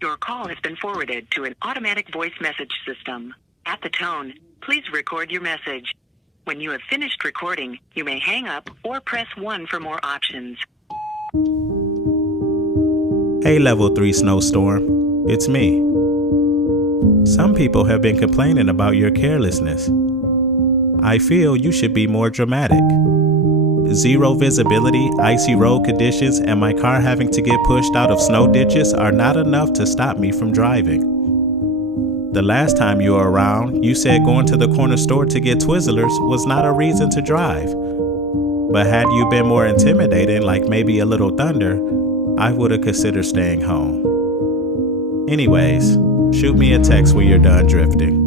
Your call has been forwarded to an automatic voice message system. At the tone, please record your message. When you have finished recording, you may hang up or press 1 for more options. Hey, Level 3 Snowstorm. It's me. Some people have been complaining about your carelessness. I feel you should be more dramatic. Zero visibility, icy road conditions, and my car having to get pushed out of snow ditches are not enough to stop me from driving. The last time you were around, you said going to the corner store to get Twizzlers was not a reason to drive. But had you been more intimidating, like maybe a little thunder, I would have considered staying home. Anyways, shoot me a text when you're done drifting.